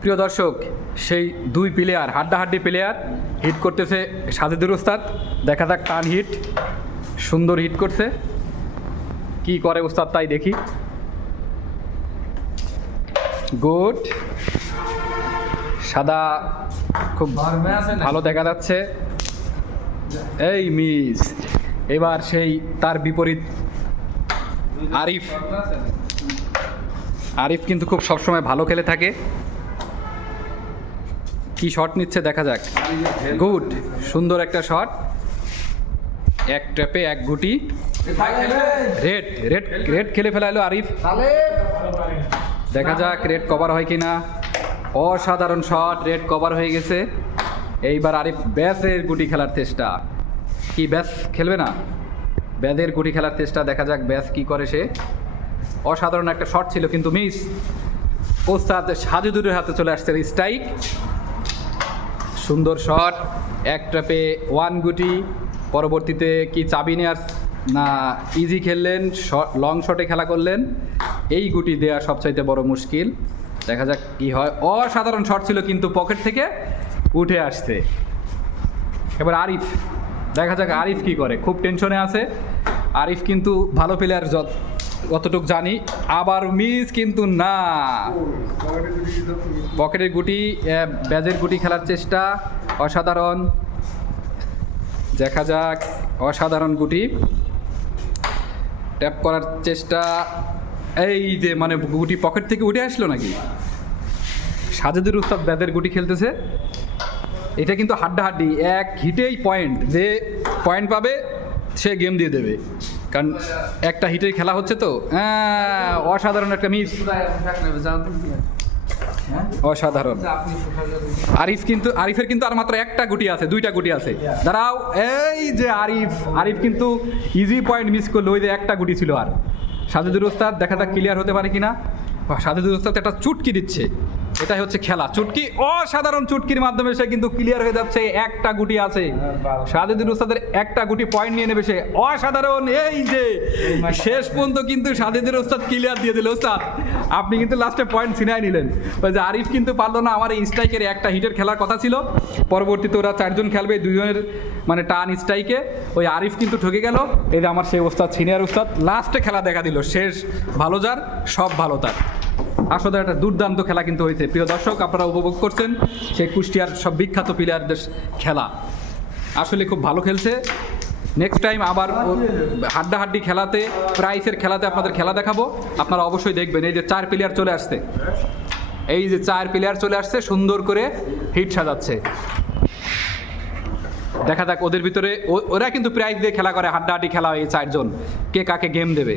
প্রিয় দর্শক, সেই দুই প্লেয়ার হাড্ডাহাড্ডি প্লেয়ার হিট করতেছে সাজেদুর ওস্তাদ। দেখা যাক টান হিট, সুন্দর হিট করছে, কি করে ওস্তাদ তাই দেখি। গুড, সাদা খুব ভালো দেখা যাচ্ছে। এই মিস, এবার সেই তার বিপরীত আরিফ। আরিফ কিন্তু খুব সবসময় ভালো খেলে থাকে। কি শট নিচ্ছে দেখা যাক। গুড, সুন্দর একটা শট, এক ট্র্যাপে এক গুটি। রেড রেড রেড খেলে ফেলাইলো আরিফ। দেখা যাক রেড কভার হয় কিনা। অসাধারণ শট, রেড কভার হয়ে গেছে। এইবার আরিফ ব্যাসের গুটি খেলার চেষ্টা। কি ব্যাস খেলবে না? ব্যাসের গুটি খেলার চেষ্টা, দেখা যাক ব্যাস কি করে সে। অসাধারণ একটা শট ছিল কিন্তু মিস। ওস্তাদ সাজেদুরের হাতে চলে আসছে স্ট্রাইক। সুন্দর শট, এক ট্র্যাপে ওয়ান গুটি। পরবর্তীতে কি চাবি নেয়ার না ইজি খেললেন, লং শটে খেলা করলেন। এই গুটি দেওয়া সবচাইতে বড় মুশকিল। দেখা যাক কি হয়। অসাধারণ শট ছিল কিন্তু পকেট থেকে উঠে আসছে। এবার আরিফ, দেখা যাক আরিফ কি করে। খুব টেনশনে আছে আরিফ, কিন্তু ভালো প্লেয়ার যতটুক জানি। আবার মিস কিন্তু না, পকেটের গুটি, ব্যাজের গুটি খেলার চেষ্টা। অসাধারণ, দেখা যাক অসাধারণ গুটি ট্যাপ করার চেষ্টা। এই যে মানে গুটি পকেট থেকে উঠে আসলো নাকি? সাজেদুর ওস্তাদ ব্যাজের গুটি খেলতেছে। এটা কিন্তু হাড্ডাহাড্ডি, এক হিটেই পয়েন্ট, যে পয়েন্ট পাবে সে গেম দিয়ে দেবে, কারণ একটা হিটেই খেলা হচ্ছে তো। হ্যাঁ, অসাধারণ একটা মিস, অসাধারণ। আরিফের কিন্তু আর মাত্র একটা গুটি আছে, দুইটা গুটি আছে। দাঁড়াও, এই যে আরিফ কিন্তু ইজি পয়েন্ট মিস করলো। ওই যে একটা গুটি ছিল আর। সাজেদুর ওস্তাদ দেখা যাক ক্লিয়ার হতে পারে কিনা। সাজেদুর ওস্তাদ একটা চুটকি দিচ্ছে, এটাই হচ্ছে খেলা। চুটকি, অসাধারণ চুটকির মাধ্যমে সে কিন্তু ক্লিয়ার হয়ে যাচ্ছে। একটা গুটি আছে সাজেদুর ওস্তাদের, একটা গুটি পয়েন্ট নিয়ে নেবে সে। অসাধারণ, এই যে শেষ পর্যন্ত কিন্তু সাজেদুর ওস্তাদ ক্লিয়ার দিয়ে দিল। ওস্তাদ আপনি কিন্তু লাস্টে পয়েন্ট ছিনাই নিলেন। ওই যে আরিফ কিন্তু পারলো না। আমার এই স্ট্রাইকের একটা হিটের খেলার কথা ছিল, পরবর্তীতে ওরা চারজন খেলবে, দুজনের মানে টান স্ট্রাইকে। ওই আরিফ কিন্তু ঠকে গেল। এই যে আমার সেই ওস্তাদ, সিনিয়র ওস্তাদ লাস্টে খেলা দেখা দিল। শেষ ভালো যার, সব ভালো তার। আসলে একটা দুর্দান্ত খেলা কিন্তু হয়েছে। প্রিয় দর্শক, আপনারা উপভোগ করছেন সেই কুষ্টিয়ার সব বিখ্যাত প্লেয়ারদের খেলা। আসলে খুব ভালো খেলছে। নেক্সট টাইম আবার হাড্ডাহাড্ডি খেলাতে, প্রাইসের খেলাতে আপনাদের খেলা দেখাবো, আপনারা অবশ্যই দেখবেন। এই যে 4 প্লেয়ার চলে আসছে, এই যে 4 প্লেয়ার চলে আসছে, সুন্দর করে হিট সাজাচ্ছে। দেখা যাক ওদের ভিতরে, ওরা কিন্তু প্রাইজ দিয়ে খেলা করে। হাড্ডাহাড্ডি খেলা হয় এই 4 জন, কে কাকে গেম দেবে।